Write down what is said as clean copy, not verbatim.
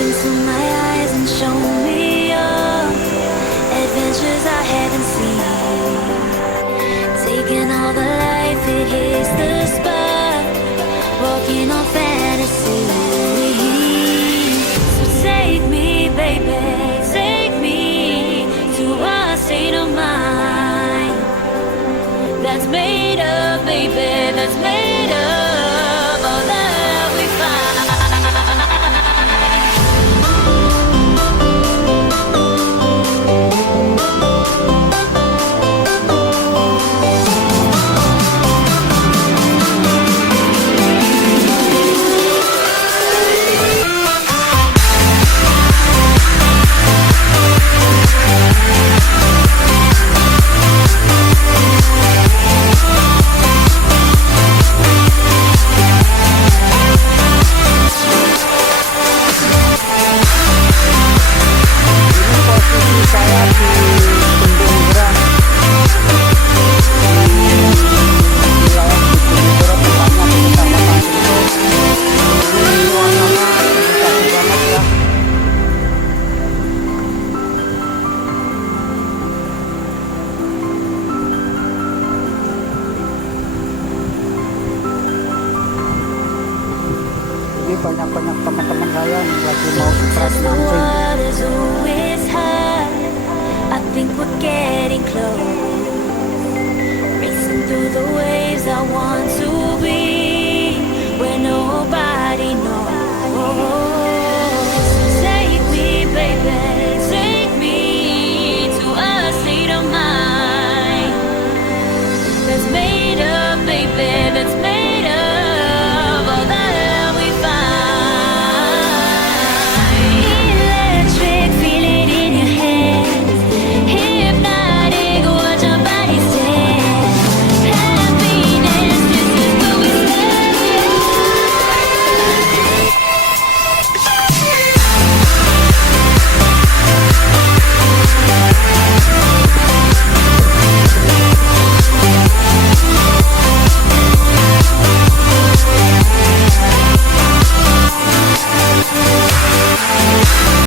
into my eyes and show me your adventures I haven't seen. Taking all the life, it hits the spot. Walking on fantasy. So take me, baby, take me to a state of mind that's made of, baby, that's made of all the love we find. Banyak-banyak teman-teman saya yang lagi mau stres mancing. I think we're getting close. Racing through the waves, I want